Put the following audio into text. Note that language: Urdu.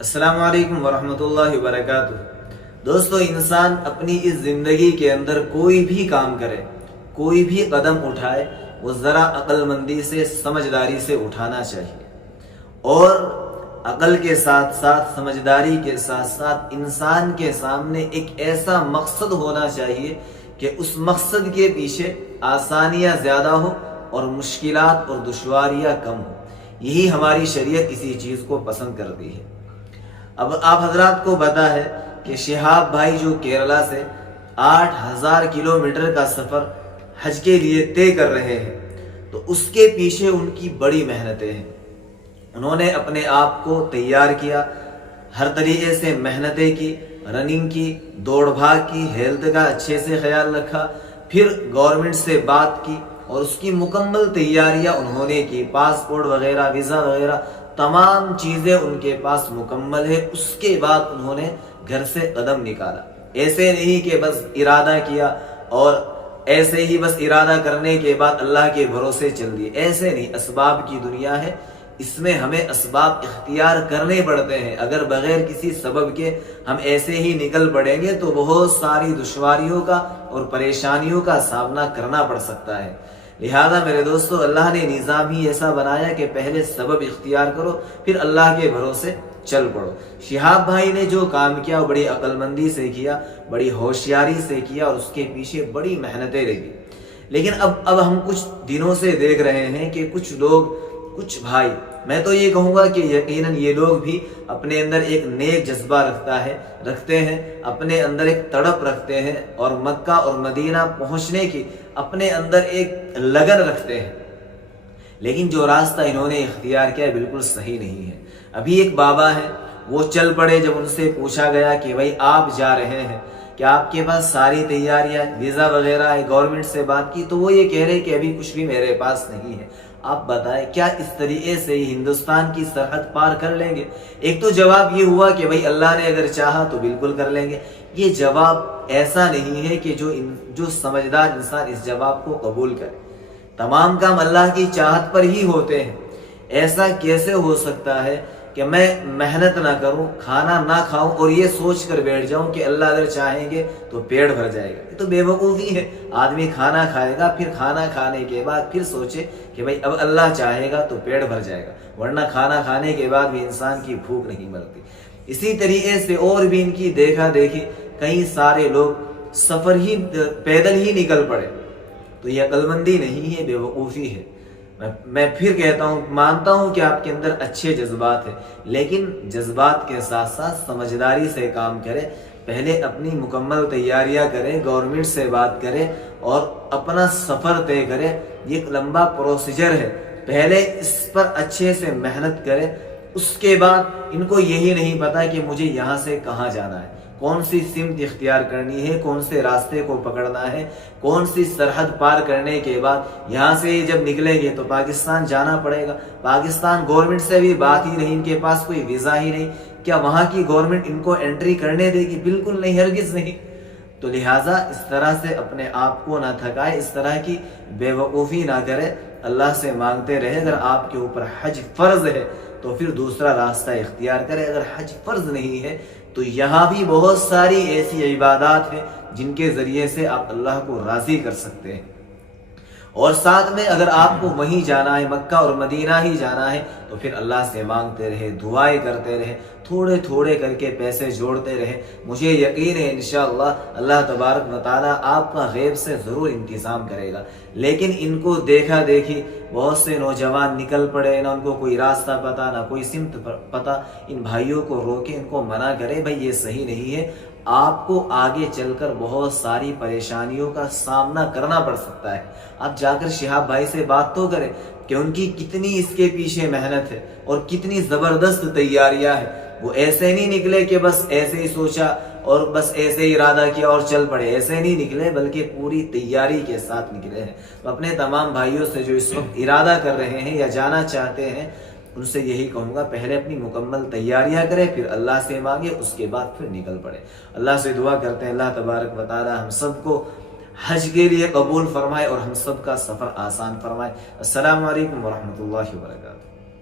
السلام علیکم ورحمۃ اللہ وبرکاتہ۔ دوستو، انسان اپنی اس زندگی کے اندر کوئی بھی کام کرے، کوئی بھی قدم اٹھائے، وہ ذرا عقل مندی سے، سمجھداری سے اٹھانا چاہیے، اور عقل کے ساتھ ساتھ، سمجھداری کے ساتھ ساتھ انسان کے سامنے ایک ایسا مقصد ہونا چاہیے کہ اس مقصد کے پیچھے آسانیاں زیادہ ہو اور مشکلات اور دشواریاں کم ہو۔ یہی ہماری شریعت اسی چیز کو پسند کرتی ہے۔ اب آپ حضرات کو پتا ہے کہ شہاب بھائی جو کیرلا سے 8,000 کلومیٹر کا سفر حج کے لیے طے کر رہے ہیں، تو اس کے پیچھے ان کی بڑی محنتیں ہیں۔ انہوں نے اپنے آپ کو تیار کیا، ہر طریقے سے محنتیں کی، رننگ کی، دوڑ بھاگ کی، ہیلتھ کا اچھے سے خیال رکھا، پھر گورنمنٹ سے بات کی اور اس کی مکمل تیاریاں انہوں نے کی۔ پاسپورٹ وغیرہ، ویزا وغیرہ تمام چیزیں ان کے پاس مکمل ہے۔ اس کے بعد انہوں نے گھر سے قدم نکالا۔ ایسے نہیں کہ بس ارادہ کیا اور ایسے ہی بس ارادہ کرنے کے بعد اللہ کے بھروسے چل دیے، ایسے نہیں۔ اسباب کی دنیا ہے، اس میں ہمیں اسباب اختیار کرنے پڑتے ہیں۔ اگر بغیر کسی سبب کے ہم ایسے ہی نکل پڑیں گے تو بہت ساری دشواریوں کا اور پریشانیوں کا سامنا کرنا پڑ سکتا ہے۔ لہذا میرے دوستو، اللہ نے نظام ہی ایسا بنایا کہ پہلے سبب اختیار کرو، پھر اللہ کے بھروسے چل پڑو۔ شہاب بھائی نے جو کام کیا وہ بڑی عقل مندی سے کیا، بڑی ہوشیاری سے کیا، اور اس کے پیچھے بڑی محنتیں لگی۔ لیکن اب ہم کچھ دنوں سے دیکھ رہے ہیں کہ کچھ لوگ، کچھ بھائی، میں تو یہ کہوں گا کہ یقیناً یہ لوگ بھی اپنے اندر ایک نیک جذبہ رکھتے ہیں، اپنے اندر ایک تڑپ رکھتے ہیں، اور مکہ اور مدینہ پہنچنے کی اپنے اندر ایک لگن رکھتے ہیں، لیکن جو راستہ انہوں نے اختیار کیا بالکل صحیح نہیں ہے۔ ابھی ایک بابا ہے، وہ چل پڑے۔ جب ان سے پوچھا گیا کہ بھائی آپ جا رہے ہیں، کیا آپ کے پاس ساری تیاریاں، ویزا وغیرہ ہے، گورنمنٹ سے بات کی؟ تو وہ یہ کہہ رہے کہ ابھی کچھ بھی میرے پاس نہیں ہے۔ آپ بتائیں کیا اس طریقے سے ہی ہندوستان کی سرحد پار کر لیں گے؟ ایک تو جواب یہ ہوا کہ بھائی اللہ نے اگر چاہا تو بالکل کر لیں گے۔ یہ جواب ایسا نہیں ہے کہ جو سمجھدار انسان اس جواب کو قبول کرے۔ تمام کام اللہ کی چاہت پر ہی ہوتے ہیں۔ ایسا کیسے ہو سکتا ہے کہ میں محنت نہ کروں، کھانا نہ کھاؤں، اور یہ سوچ کر بیٹھ جاؤں کہ اللہ اگر چاہیں گے تو پیٹ بھر جائے گا؟ یہ تو بے وقوفی ہے۔ آدمی کھانا کھائے گا، پھر کھانا کھانے کے بعد پھر سوچے کہ بھائی اب اللہ چاہے گا تو پیٹ بھر جائے گا، ورنہ کھانا کھانے کے بعد بھی انسان کی بھوک نہیں مرتی۔ اسی طریقے سے اور بھی ان کی دیکھا دیکھی کئی سارے لوگ سفر ہی پیدل ہی نکل پڑے۔ تو یہ عقل مندی نہیں ہے، بے وقوفی ہے۔ میں پھر کہتا ہوں، مانتا ہوں کہ آپ کے اندر اچھے جذبات ہیں، لیکن جذبات کے ساتھ ساتھ سمجھداری سے کام کرے۔ پہلے اپنی مکمل تیاریاں کرے، گورنمنٹ سے بات کرے اور اپنا سفر طے کرے۔ یہ ایک لمبا پروسیجر ہے، پہلے اس پر اچھے سے محنت کرے۔ اس کے بعد ان کو یہی نہیں پتا کہ مجھے یہاں سے کہاں جانا ہے، کون سی سمت اختیار کرنی ہے، کون سے راستے کو پکڑنا ہے، کون سی سرحد پار کرنے کے بعد یہاں سے جب نکلیں گے تو پاکستان جانا پڑے گا۔ پاکستان گورنمنٹ سے بھی بات ہی نہیں، ان کے پاس کوئی ویزا ہی نہیں، کیا وہاں کی گورنمنٹ ان کو انٹری کرنے دے گی؟ بالکل نہیں، ہرگز نہیں۔ تو لہٰذا اس طرح سے اپنے آپ کو نہ تھکائے، اس طرح کی بے وقوفی نہ کرے، اللہ سے مانگتے رہے۔ اگر آپ کے اوپر حج فرض ہے تو پھر دوسرا راستہ اختیار کرے۔ اگر حج فرض نہیں ہے تو یہاں بھی بہت ساری ایسی عبادات ہیں جن کے ذریعے سے آپ اللہ کو راضی کر سکتے ہیں۔ اور ساتھ میں اگر آپ کو وہیں جانا ہے، مکہ اور مدینہ ہی جانا ہے، تو پھر اللہ سے مانگتے رہے، دعائیں کرتے رہے، تھوڑے تھوڑے کر کے پیسے جوڑتے رہے۔ مجھے یقین ہے انشاءاللہ اللہ تبارک و تعالیٰ آپ کا غیب سے ضرور انتظام کرے گا۔ لیکن ان کو دیکھا دیکھی بہت سے نوجوان نکل پڑے، نہ ان کو کوئی راستہ پتا، نہ کوئی سمت پتا۔ ان بھائیوں کو روکے، ان کو منع کرے، بھائی یہ صحیح نہیں ہے، آپ کو آگے چل کر بہت ساری پریشانیوں کا سامنا کرنا پڑ سکتا ہے۔ آپ جا کر شہاب بھائی سے بات تو کریں کہ ان کی کتنی اس کے پیچھے محنت ہے اور کتنی زبردست تیاریاں ہیں۔ وہ ایسے نہیں نکلے کہ بس ایسے ہی سوچا اور بس ایسے ہی ارادہ کیا اور چل پڑے، ایسے نہیں نکلے، بلکہ پوری تیاری کے ساتھ نکلے ہیں۔ اپنے تمام بھائیوں سے جو اس وقت ارادہ کر رہے ہیں یا جانا چاہتے ہیں، ان سے یہی کہوں گا، پہلے اپنی مکمل تیاریاں کرے، پھر اللہ سے مانگے، اس کے بعد پھر نکل پڑے۔ اللہ سے دعا کرتے ہیں اللہ تبارک و تعالی ہم سب کو حج کے لیے قبول فرمائے اور ہم سب کا سفر آسان فرمائے۔ السلام علیکم ورحمۃ اللہ وبرکاتہ۔